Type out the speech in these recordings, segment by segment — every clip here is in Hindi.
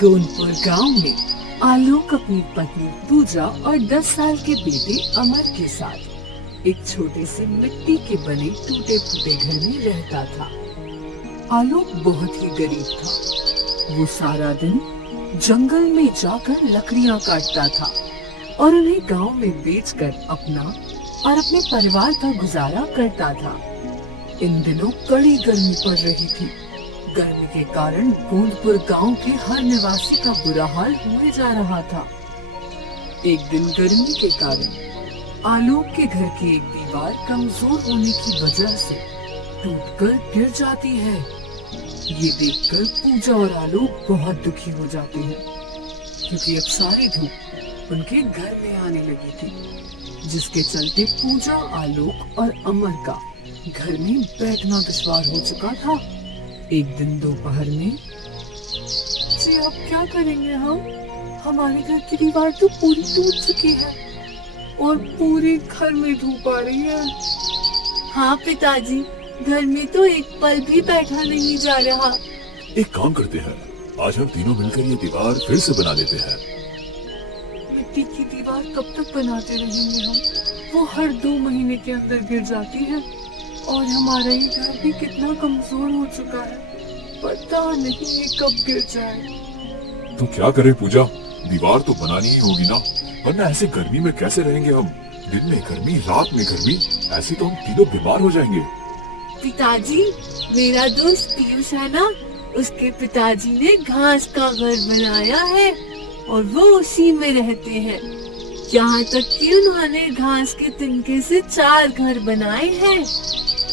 गोंदपुर गांव में आलोक अपनी पत्नी पूजा और 10 साल के बेटे अमर के साथ एक छोटे से मिट्टी के बने टूटे फूटे घर में रहता था। आलोक बहुत ही गरीब था। वो सारा दिन जंगल में जाकर लकड़ियां काटता था और उन्हें गांव में बेचकर अपना और अपने परिवार का गुजारा करता था। इन दिनों कड़ी गर्मी पड़ रही थी। गर्मी के कारण गोंदपुर गांव के हर निवासी का बुरा हाल हुए जा रहा था। एक दिन गर्मी के कारण आलोक के घर की एक दीवार कमजोर होने की वजह से टूटकर गिर जाती है। ये देखकर पूजा और आलोक बहुत दुखी हो जाते हैं, क्योंकि अब सारी धूप उनके घर में आने लगी थी, जिसके चलते पूजा, आलोक और अमर का घर में बैठना दुश्वार हो चुका था। एक दिन दोपहर में जी अब क्या करेंगे हम? हमारे घर की दीवार तो पूरी टूट चुकी है और पूरे घर में धूप आ रही है। हाँ पिताजी, घर में तो एक पल भी बैठा नहीं जा रहा। एक काम करते हैं, आज हम तीनों मिलकर ये दीवार फिर से बना लेते हैं। मिट्टी की दीवार कब तक बनाते रहेंगे हम? वो हर 2 महीने के अंदर गिर जाती है और हमारा ये घर भी कितना कमजोर हो चुका है। पता नहीं ये कब गिर जाए। तो क्या करें पूजा, दीवार तो बनानी ही होगी ना, वरना ऐसे गर्मी में कैसे रहेंगे हम? दिन में गर्मी, रात में गर्मी, ऐसे तो हम तीनों बीमार हो जाएंगे। पिताजी, मेरा दोस्त पीयूष है ना, उसके पिताजी ने घास का घर बनाया है और वो उसी में रहते हैं। यहाँ तक कि उन्होंने घास के तिनके से 4 घर बनाए हैं।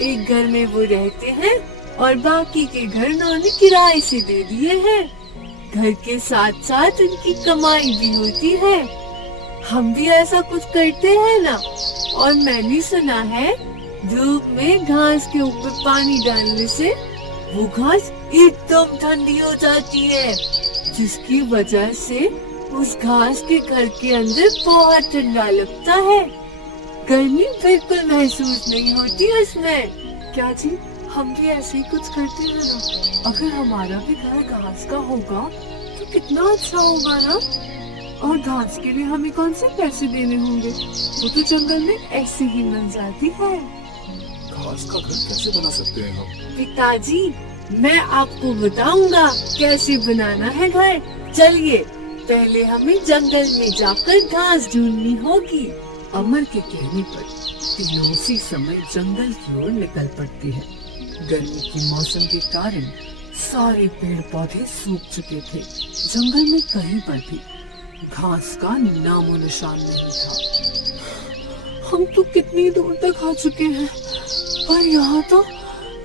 एक घर में वो रहते हैं और बाकी के घर उन्होंने किराए से दे दिए हैं। घर के साथ साथ उनकी कमाई भी होती है। हम भी ऐसा कुछ करते हैं ना। और मैंने सुना है धूप में घास के ऊपर पानी डालने से वो घास एकदम ठंडी हो जाती है, जिसकी वजह से उस घास के घर के अंदर बहुत ठंडा लगता है। गर्मी बिल्कुल महसूस नहीं होती उसमें। क्या जी, हम भी ऐसे ही कुछ करते हैं ना। अगर हमारा भी घर घास का होगा तो कितना अच्छा होगा ना। और घास के लिए हमें कौन से पैसे देने होंगे? वो तो जंगल में ऐसे ही मिल जाती है। घास का घर कैसे बना सकते हैं हम? पिताजी, मैं आपको बताऊंगा कैसे बनाना है घर। चलिए, पहले हमें जंगल में जाकर घास ढूंढनी होगी। अमर के कहने पर तीनों उसी समय जंगल की ओर निकल पड़ती है। गर्मी के मौसम के कारण सारे पेड़ पौधे सूख चुके थे। जंगल में कहीं पर भी घास का नामो निशान नहीं था। हम तो कितनी दूर तक आ चुके हैं, पर यहाँ तो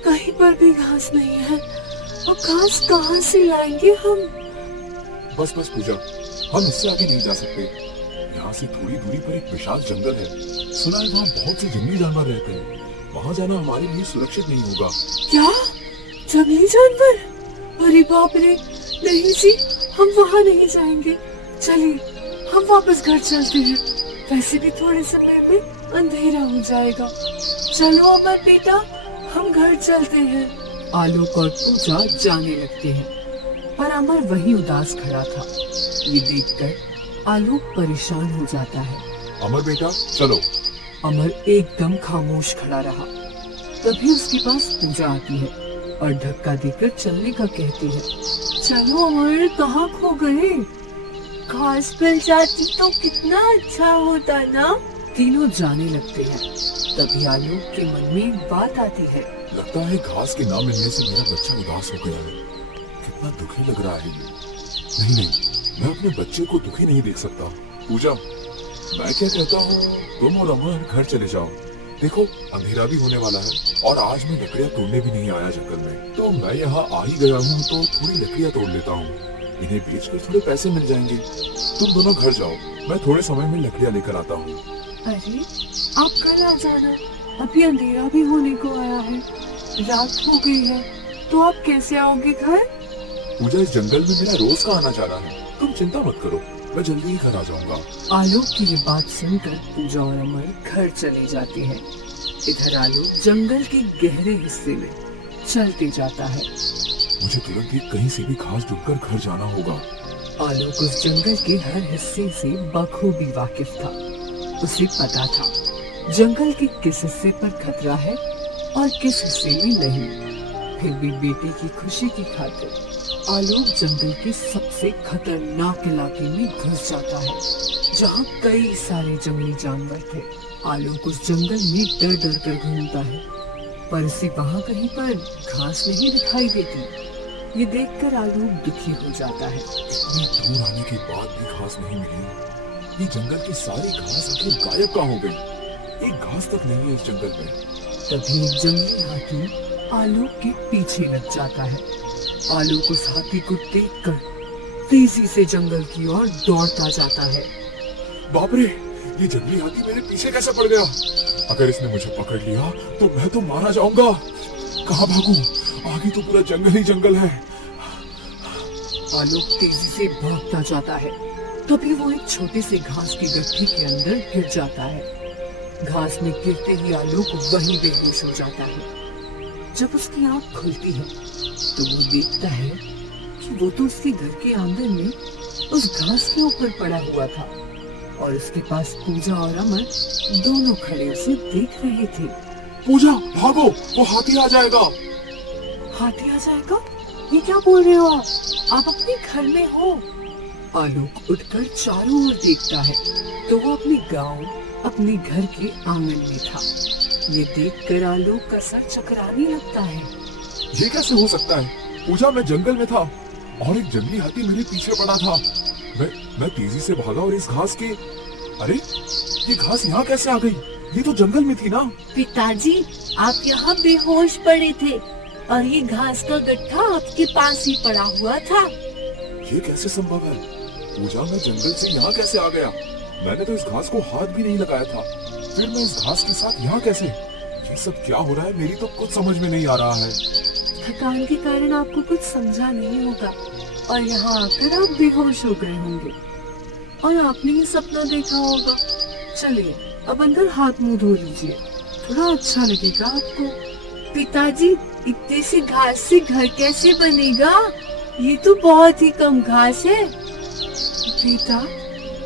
कहीं पर भी घास नहीं है। और घास कहाँ से लाएंगे हम? बस पूजा, हम इससे आगे नहीं जा सकते। यहाँ से थोड़ी दूरी पर एक विशाल जंगल है। सुना है वहाँ बहुत से जंगली जानवर रहते हैं। वहाँ जाना हमारे लिए सुरक्षित नहीं होगा। क्या? जंगली जानवर? अरे बाप रे, नहीं जी, हम वहाँ नहीं जाएंगे। चलिए हम वापस घर चलते हैं। वैसे भी थोड़े समय में अंधेरा हो जाएगा। चलो अमर बेटा, हम घर चलते हैं। आलोक और पूजा जाने लगते हैं, पर अमर वहीं उदास खड़ा था। ये देखकर आलोक परेशान हो जाता है। अमर बेटा, चलो। अमर एकदम खामोश खड़ा रहा। तभी उसके पास पूजा आती है और धक्का देकर चलने का कहती है। चलो अमर, कहाँ खो गए? घास मिल जाती तो कितना अच्छा होता ना। तीनों जाने लगते हैं। तभी आलोक के मन में एक बात आती है। लगता है घास के ना मिलने से मेरा बच्चा उदास हो गया है। कितना दुखी लग रहा है ये। नहीं, मैं अपने बच्चे को दुखी नहीं देख सकता। पूजा, मैं क्या कहता हूँ, तुम और अमर घर चले जाओ। देखो, अंधेरा भी होने वाला है और आज मैं लकड़ियाँ तोड़ने भी नहीं आया जंगल में। तो मैं यहाँ आ ही गया हूँ तो थोड़ी लकड़ियाँ तोड़ लेता हूँ। इन्हें बेचकर थोड़े पैसे मिल जाएंगे। तुम दोनों घर जाओ, मैं थोड़े समय में लकड़ियाँ लेकर आता हूँ। अरे, आप कल आ जाना, अभी अंधेरा भी होने को आया है, रात हो गई है, तो आप कैसे आओगे घर? पूजा, इस जंगल में मेरा रोज का आना जाना है, तुम चिंता मत करो, मैं जल्दी ही घर आ जाऊंगा। आलोक की ये बात सुनकर पूजा और अमर घर चले जाते हैं। इधर आलोक जंगल के गहरे हिस्से में चलते जाता है। मुझे तुरंत ही कहीं से भी घास ढूंढकर घर जाना होगा। आलोक उस जंगल के हर हिस्से से बखूबी वाकिफ था। उसे पता था जंगल के किस हिस्से पर खतरा है और किस हिस्से में नहीं। फिर भी बेटे की खुशी की खातिर आलोक जंगल के सबसे खतरनाक इलाके में घुस जाता है, जहाँ कई सारे जंगली जानवर थे। आलोक उस जंगल में डर डर कर घूमता है, पर उसे वहाँ कहीं पर घास नहीं दिखाई देती। ये देखकर आलोक दुखी हो जाता है। इतनी दूर आने के बाद भी घास नहीं मिली। ये जंगल की सारी घास आखिर गायब कहाँ हो गई? एक घास तक नहीं है इस जंगल में। तभी एक जंगली हाथी आलोक के पीछे लग जाता है। आलोक उस हाथी को देखकर तेजी से जंगल की ओर दौड़ता जाता है। बाप रे, ये जंगली हाथी मेरे पीछे कैसे पड़ गया? अगर इसने मुझे पकड़ लिया तो मैं तो मारा जाऊंगा। कहाँ भागूं? आगे तो पूरा जंगल ही जंगल है। आलोक तेजी से भागता जाता है। तभी वो एक छोटे से घास की गट्ठी के अंदर गिर जाता है। घास में गिरते ही आलोक वहीं बेहोश हो जाता है। जब उसकी आंख खुलती है तो वो देखता है कि वो तो उसके घर के आंगन में उस घास के ऊपर पड़ा हुआ था और उसके पास पूजा और अमर दोनों खड़े उसे देख रहे थे। पूजा, भागो, वो हाथी आ जाएगा। हाथी आ जाएगा? ये क्या बोल रहे हो आप अपने घर में हो। आलोक उठकर चारों ओर देखता है तो वो अपने गांव, अपने घर के आंगन में था। ये देखकर आलोक का सर चकराने लगता है। ये कैसे हो सकता है? पूजा, मैं जंगल में था और एक जंगली हाथी मेरे पीछे पड़ा था। मैं तेजी से भागा और इस घास के, अरे ये घास यहाँ कैसे आ गई? ये तो जंगल में थी ना। पिताजी, आप यहाँ बेहोश पड़े थे और ये घास का गट्ठा आपके पास ही पड़ा हुआ था। ये कैसे संभव है? पूजा, मैं जंगल से यहाँ कैसे आ गया? मैंने तो इस घास को हाथ भी नहीं लगाया था। फिर मैं इस घास के साथ यहाँ कैसे? ये सब क्या हो रहा है? मेरी तो कुछ समझ में नहीं आ रहा है। थकान के कारण आपको कुछ समझा नहीं होगा और यहाँ आकर आप बेहोश हो गए होंगे और आपने ये सपना देखा होगा। चलिए अब अंदर हाथ मुंह धो लीजिए, थोड़ा अच्छा लगेगा आपको। पिताजी, इतनी सी घास से घर कैसे बनेगा? ये तो बहुत ही कम घास है। बेटा,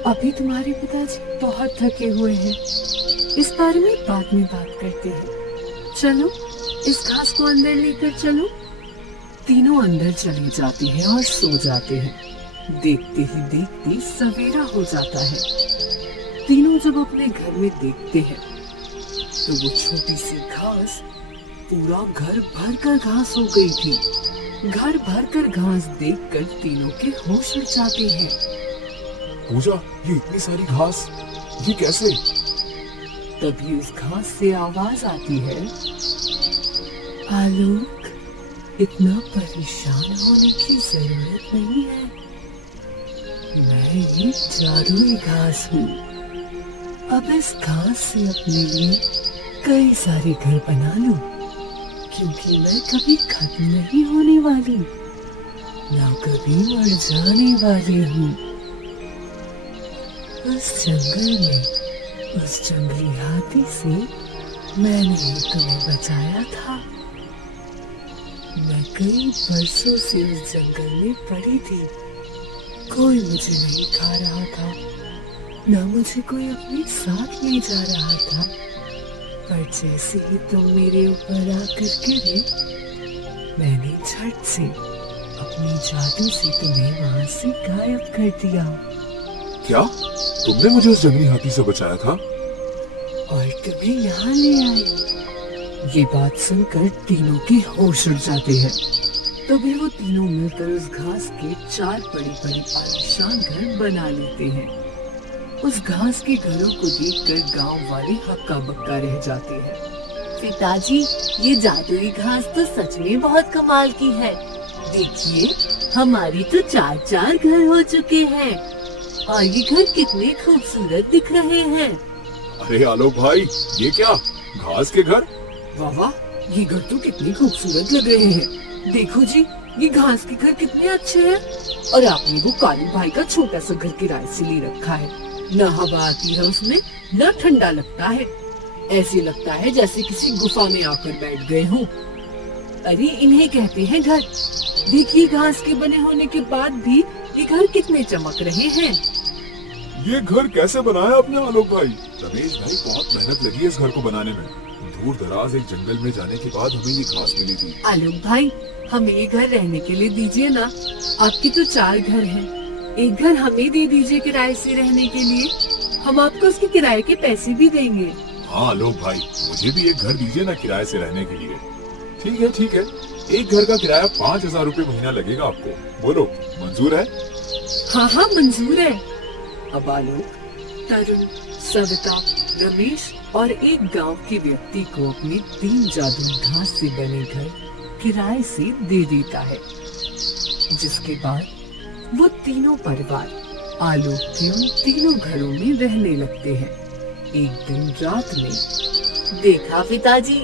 अभी तुम्हारे पिताजी बहुत थके हुए हैं, इस बारे में बाद में बात करते हैं। चलो इस घास को अंदर लेकर चलो। तीनों अंदर चले जाते हैं और सो जाते हैं। देखते ही देखते सवेरा हो जाता है। तीनों जब अपने घर में देखते हैं तो वो छोटी सी घास पूरा घर भर कर घास हो गई थी। घर भर कर घास देखकर तीनों के होश उड़ जाते हैं। पूजा, ये इतनी सारी घास, ये कैसे? तभी उस घास से आवाज आती है, आलोक, इतना परेशान होने की जरूरत नहीं है। मैं ये जादुई घास हूँ। अब इस घास से अपने लिए कई सारे घर बना लूं, क्योंकि मैं कभी खत्म नहीं होने वाली, ना कभी मर जाने वाली हूँ। उस जंगल में उस जंगली हाथी से मैंने ही तुम्हें बचाया था। मैं कई बरसों से उस जंगल में पड़ी थी। कोई मुझे नहीं खा रहा था, ना मुझे कोई अपने साथ ले जा रहा था। पर जैसे ही तुम मेरे ऊपर आकर गिरे, मैंने झट से अपने जादू से तुम्हें वहां से गायब कर दिया। क्या? तुमने मुझे उस जंगली हाथी से बचाया था और तुम्हें यहाँ ले आई। ये बात सुनकर तीनों के होश उड़ जाते हैं। तभी वो तीनों मिलकर उस घास के 4 बड़े-बड़े आलीशान घर बना लेते हैं। उस घास के घरों को देखकर गांव वाले हक्का बक्का रह जाते हैं। पिताजी, ये जादुई घास तो सच में बहुत कमाल की है। देखिए, हमारी तो 4-4 घर हो चुके हैं और ये घर कितने खूबसूरत दिख रहे हैं। अरे आलोक भाई, ये क्या? घास के घर? वाह वाह, ये घर तो कितने खूबसूरत लग रहे हैं। देखो जी, ये घास के घर कितने अच्छे हैं। और आपने वो कालू भाई का छोटा सा घर किराए से ले रखा है। न हवा आती है उसमें, न ठंडा लगता है। ऐसे लगता है जैसे किसी गुफा में आकर बैठ गए हों। अरे इन्हें कहते हैं घर। देखिए घास के बने होने के बाद भी ये घर कितने चमक रहे हैं। ये घर कैसे बनाया आपने आलोक भाई? रमेश भाई, बहुत मेहनत लगी है इस घर को बनाने में। दूर दराज एक जंगल में जाने के बाद हमें ये घास मिली थी। आलोक भाई, हमें ये घर रहने के लिए दीजिए ना। आपके तो 4 घर हैं। एक घर हमें दे दीजिए किराए से रहने के लिए। हम आपको उसके किराए के पैसे भी देंगे। हाँ आलोक भाई, मुझे भी एक घर दीजिए ना किराए से रहने के लिए। ठीक है ठीक है, एक घर का किराया 5,000 रूपए महीना लगेगा आपको। बोलो, मंजूर है? हाँ हाँ मंजूर है। अब आलोक तरुण, सविता, रमेश और एक गांव के व्यक्ति को अपने 3 जादुई घास से बने घर किराए से दे देता है, जिसके बाद वो तीनों परिवार आलोक के उन तीनों घरों में रहने लगते हैं। एक दिन रात में, देखा पिताजी,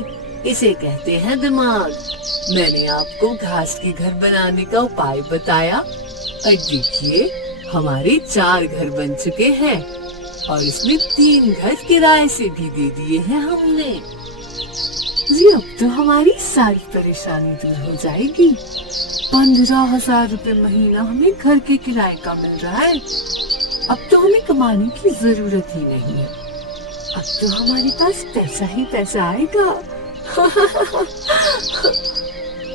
इसे कहते हैं दिमाग। मैंने आपको घास के घर बनाने का उपाय बताया और देखिए हमारे 4 घर बन चुके हैं और इसमें 3 घर किराए से भी दे दिए हैं हमने। जी अब तो हमारी सारी परेशानी दूर हो जाएगी। 15,000 रुपए महीना हमें घर के किराए का मिल रहा है। अब तो हमें कमाने की जरूरत ही नहीं है। अब तो हमारे पास पैसा ही पैसा आएगा।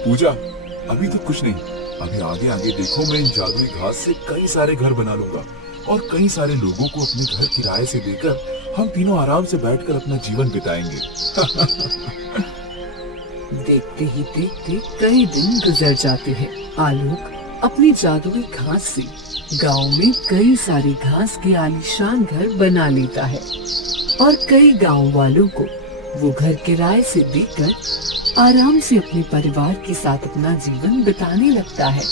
पूजा, अभी तो कुछ नहीं। अभी आगे आगे देखो, मैं इन जादुई घास से कई सारे घर बना लूंगा और कई सारे लोगों को अपने घर किराए से देकर हम तीनों आराम से बैठकर अपना जीवन बिताएंगे। देखते ही देखते कई दिन गुजर जाते हैं। आलोक अपनी जादुई घास से गांव में कई सारे घास के आलीशान घर बना लेता है और कई गांव वालों को वो घर किराए से देकर आराम से अपने परिवार के साथ अपना जीवन बिताने लगता है।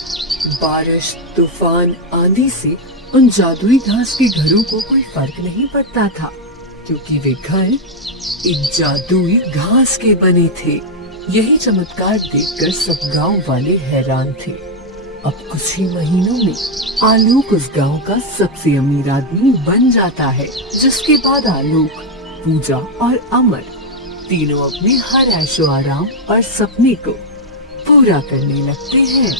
बारिश, तूफान, आंधी से उन जादुई घास के घरों को कोई फर्क नहीं पड़ता था, क्योंकि वे घर एक जादुई घास के बने थे। यही चमत्कार देखकर सब गांव वाले हैरान थे। अब कुछ ही महीनों में आलोक उस गांव का सबसे अमीर आदमी बन जाता है, जिसके बाद आलोक, पूजा और अमर तीनों अपने हर ऐशो आराम और सपने को पूरा करने लगते हैं।